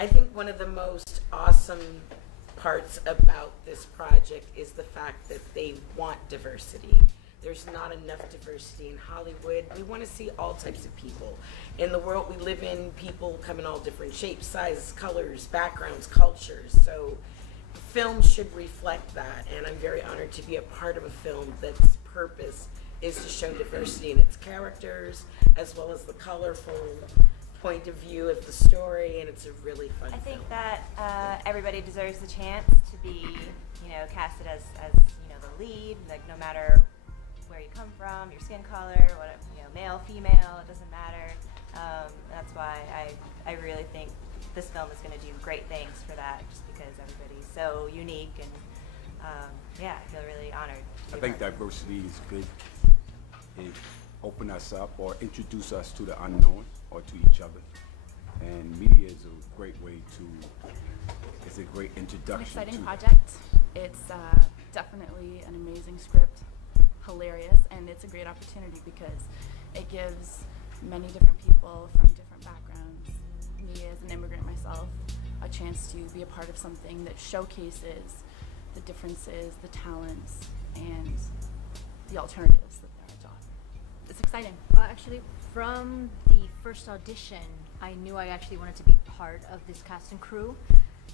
I think one of the most awesome parts about this project is the fact that they want diversity. There's not enough diversity in Hollywood. We want to see all types of people. In the world we live in, people come in all different shapes, sizes, colors, backgrounds, cultures. So film should reflect that, and I'm very honored to be a part of a film that's purpose is to show diversity in its characters, as well as the colorful point of view of the story, and it's a really fun film. I think that everybody deserves the chance to be, casted as the lead. Like, no matter where you come from, your skin color, what, male, female, it doesn't matter. That's why I really think this film is going to do great things for that, just because everybody's so unique, and yeah, I feel really honored. I think diversity is good. It opens us up or introduce us to the unknown or to each other. And media is a great way to, it's a great introduction. It's an exciting project. It's definitely an amazing script, hilarious, and it's a great opportunity because it gives many different people from different backgrounds, me as an immigrant myself, a chance to be a part of something that showcases the differences, the talents, and the alternatives that there are to offer. It's exciting. Actually, from the first audition, I knew I actually wanted to be part of this cast and crew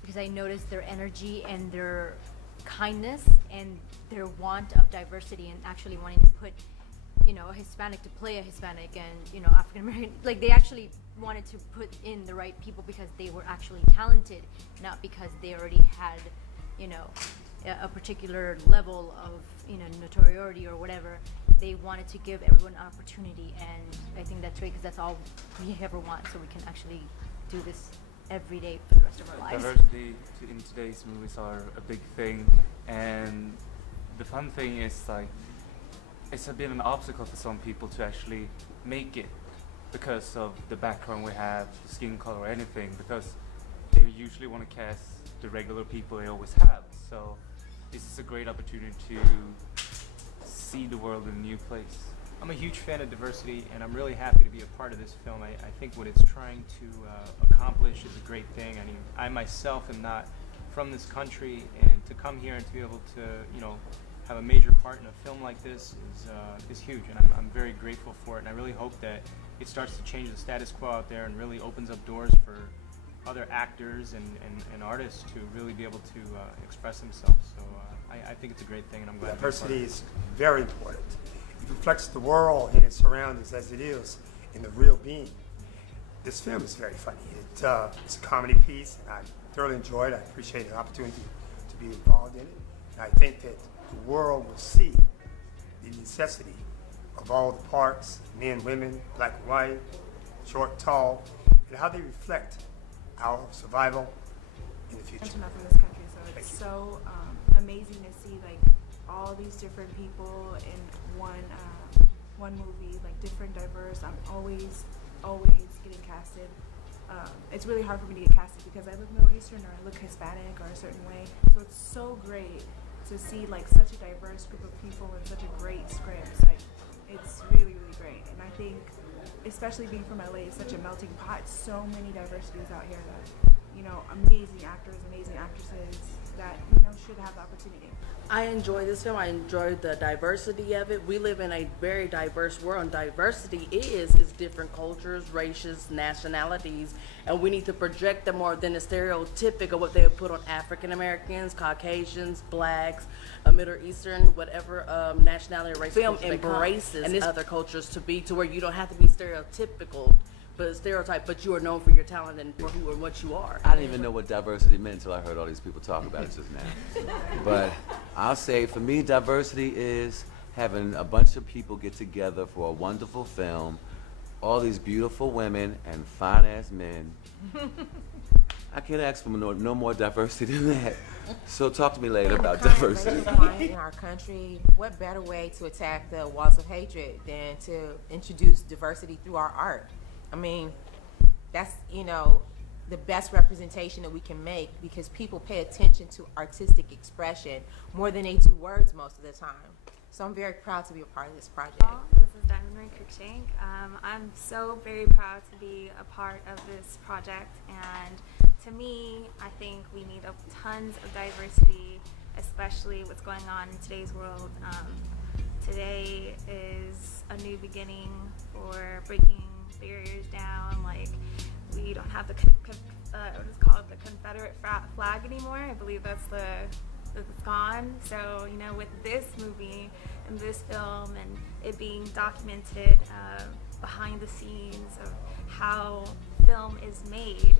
because I noticed their energy and their kindness and their want of diversity and actually wanting to put, a Hispanic to play a Hispanic and, African American. Like, they actually wanted to put in the right people because they were actually talented, not because they already had, a particular level of, notoriety or whatever. They wanted to give everyone an opportunity, and I think that's great because that's all we ever want, so we can actually do this every day for the rest of our lives. Diversity in today's movies are a big thing, and the fun thing is, like, it's been an obstacle for some people to actually make it because of the background we have, the skin color or anything, because they usually want to cast the regular people they always have. So this is a great opportunity to see the world in a new place. I'm a huge fan of diversity, and I'm really happy to be a part of this film. I think what it's trying to accomplish is a great thing. I mean, I myself am not from this country, and to come here and to be able to, have a major part in a film like this is huge, and I'm very grateful for it. And I really hope that it starts to change the status quo out there and really opens up doors for other actors and artists to really be able to express themselves. So I think it's a great thing, and I'm glad. Diversity is very important. It reflects the world and its surroundings as it is in the real being. This film is very funny. It's a comedy piece, and I thoroughly enjoyed it. I appreciate the opportunity to be involved in it. And I think that the world will see the necessity of all the parts, men, women, black and white, short, tall, and how they reflect our survival in the future. I'm not from this country, so it's so amazing to see like all these different people in one movie, like different, diverse. I'm always getting casted. It's really hard for me to get casted because I look Middle Eastern or I look Hispanic or a certain way. So it's so great to see like such a diverse group of people and such a great script. Like, it's really, really great. And I think, especially being from LA, it's such a melting pot. So many diversities out here that, amazing actors, amazing actresses that, should have the opportunity. I enjoy this film. I enjoy the diversity of it. We live in a very diverse world, and diversity is different cultures, races, nationalities, and we need to project them more than the stereotypic of what they would put on African Americans, Caucasians, blacks, Middle Eastern, whatever nationality or race. Film embraces and other cultures to where you don't have to be stereotypical, but stereotype, but you are known for your talent and for who and what you are. I didn't even know what diversity meant until I heard all these people talk about it just now. But I'll say, for me, diversity is having a bunch of people get together for a wonderful film, all these beautiful women and fine-ass men. I can't ask for no more diversity than that. So talk to me later about diversity. In our country, what better way to attack the walls of hatred than to introduce diversity through our art? I mean, that's, the best representation that we can make, because people pay attention to artistic expression more than they do words most of the time. So I'm very proud to be a part of this project. This is Diamond Ring Cruikshank. I'm so very proud to be a part of this project and to me, I think we need tons of diversity, especially what's going on in today's world. Today is a new beginning for breaking barriers down. Like, we don't have the what is called the Confederate flag anymore. I believe that's gone. So, you know, with this movie and this film and it being documented behind the scenes of how film is made,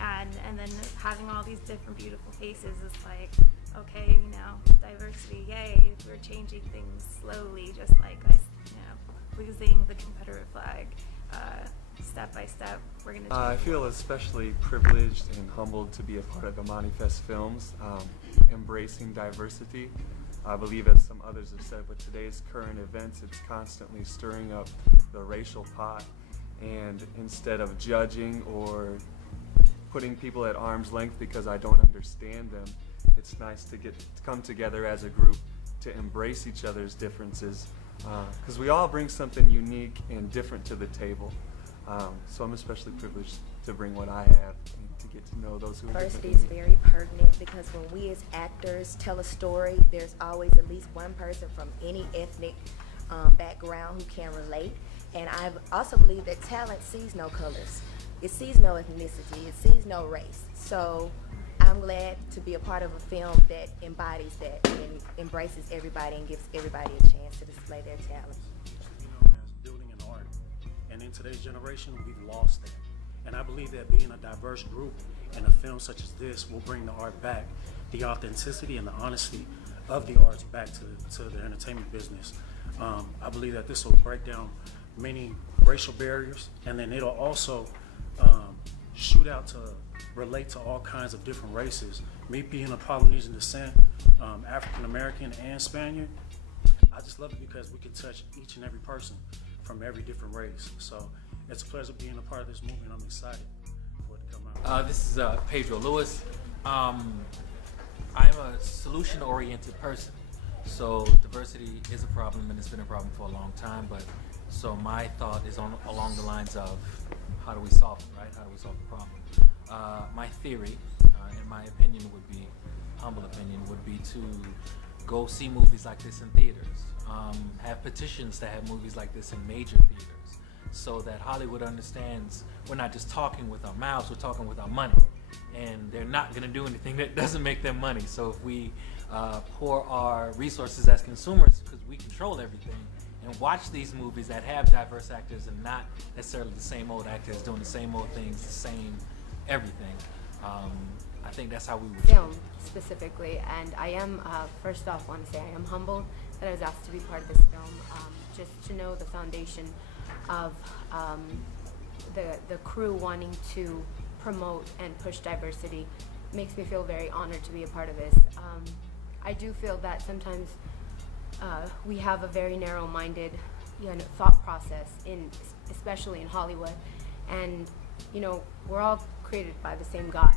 and then having all these different beautiful faces, it's like, okay, you know, diversity, yay, we're changing things slowly, just like us, you know, losing the Confederate flag. Step by step, we're going to change. I feel especially privileged and humbled to be a part of Imanifest Films, embracing diversity. I believe, as some others have said, with today's current events, it's constantly stirring up the racial pot. And instead of judging or putting people at arm's length because I don't understand them, it's nice to come together as a group to embrace each other's differences, because we all bring something unique and different to the table. So I'm especially privileged to bring what I have and to get to know those who are different. Diversity is very pertinent because when we as actors tell a story, there's always at least one person from any ethnic background who can relate. And I also believe that talent sees no colors. It sees no ethnicity. It sees no race. So I'm glad to be a part of a film that embodies that and embraces everybody and gives everybody a chance to display their talent. You know, as building an art. And in today's generation, we've lost that. And I believe that being a diverse group in a film such as this will bring the art back, the authenticity and the honesty of the arts back to the entertainment business. I believe that this will break down many racial barriers, and then it'll also shoot out to relate to all kinds of different races. Me being of Polynesian descent, African American and Spaniard, I just love it because we can touch each and every person from every different race. So it's a pleasure being a part of this movie, and I'm excited for it to come out. This is Pedro Lewis. I'm a solution-oriented person, so diversity is a problem, and it's been a problem for a long time. But so my thought is along the lines of how do we solve it, right? How do we solve the problem? My theory, in my opinion, would be, humble opinion, would be to go see movies like this in theaters. Have petitions to have movies like this in major theaters, so that Hollywood understands we're not just talking with our mouths, we're talking with our money, and they're not going to do anything that doesn't make them money. So if we pour our resources as consumers, because we control everything, and watch these movies that have diverse actors and not necessarily the same old actors doing the same old things, the same everything, I think that's how we would film specifically. And I am, first off, want to say I am humbled that I was asked to be part of this film. Just to know the foundation of the crew wanting to promote and push diversity makes me feel very honored to be a part of this. I do feel that sometimes we have a very narrow-minded, thought process, especially in Hollywood, and we're all created by the same God.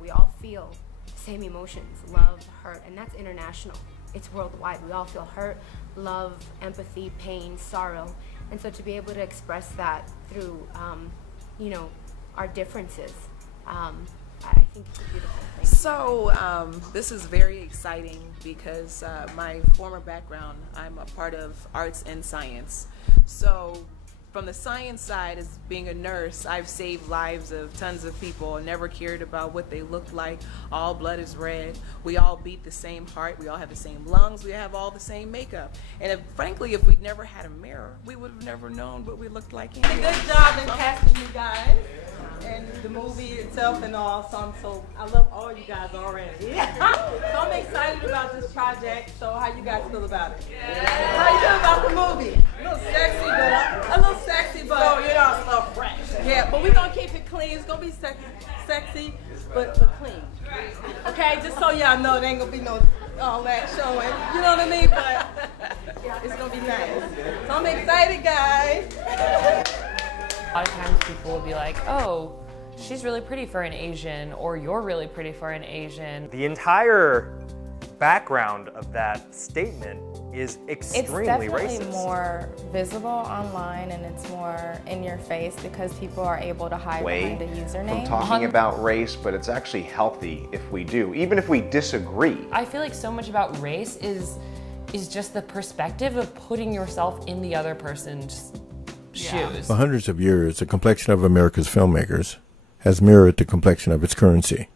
We all feel the same emotions: love, hurt, and that's international. It's worldwide. We all feel hurt, love, empathy, pain, sorrow, and so to be able to express that through, our differences, I think it's a beautiful thing. So this is very exciting because my former background, I'm a part of arts and science. So from the science side, as being a nurse, I've saved lives of tons of people, never cared about what they looked like. All blood is red. We all beat the same heart. We all have the same lungs. We have all the same makeup. And frankly, if we'd never had a mirror, we would have never known what we looked like. Good job in casting you guys and the movie itself and all. So I love all you guys already. So I'm excited about this project. So how you guys feel about it? How you feel about the movie? A little sexy, but so, a little fresh. Yeah, but we're gonna keep it clean. It's gonna be sexy, but clean. Okay, just so y'all know, there ain't gonna be no all that showing. You know what I mean? But it's gonna be nice. So I'm excited, guys. A lot of times people will be like, oh, she's really pretty for an Asian, or you're really pretty for an Asian. The entire background of that statement is It's extremely definitely racist. more visible online, and it's more in your face because people are able to hide behind a username. From talking about race, but it's actually healthy if we do, even if we disagree. I feel like so much about race is just the perspective of putting yourself in the other person's shoes. For hundreds of years, the complexion of America's filmmakers has mirrored the complexion of its currency.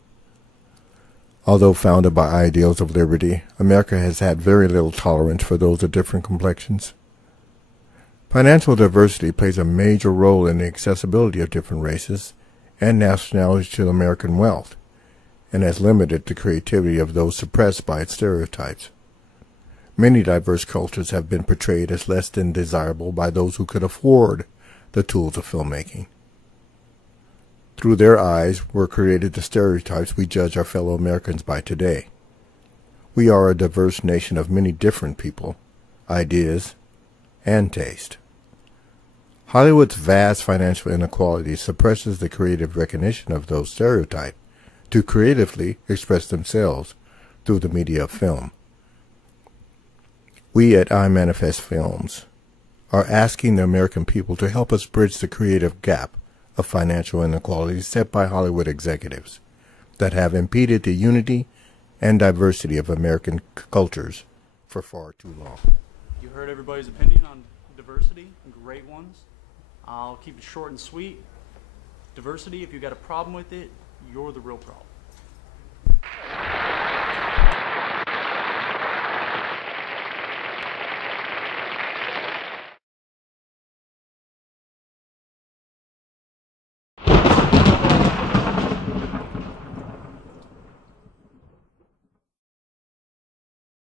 Although founded by ideals of liberty, America has had very little tolerance for those of different complexions. Financial diversity plays a major role in the accessibility of different races and nationalities to American wealth, and has limited the creativity of those suppressed by its stereotypes. Many diverse cultures have been portrayed as less than desirable by those who could afford the tools of filmmaking. Through their eyes were created the stereotypes we judge our fellow Americans by today. We are a diverse nation of many different people, ideas, and taste. Hollywood's vast financial inequality suppresses the creative recognition of those stereotypes to creatively express themselves through the media of film. We at Imanifest Films are asking the American people to help us bridge the creative gap of financial inequality set by Hollywood executives that have impeded the unity and diversity of American cultures for far too long. You heard everybody's opinion on diversity, great ones. I'll keep it short and sweet. Diversity, if you got a problem with it, you're the real problem.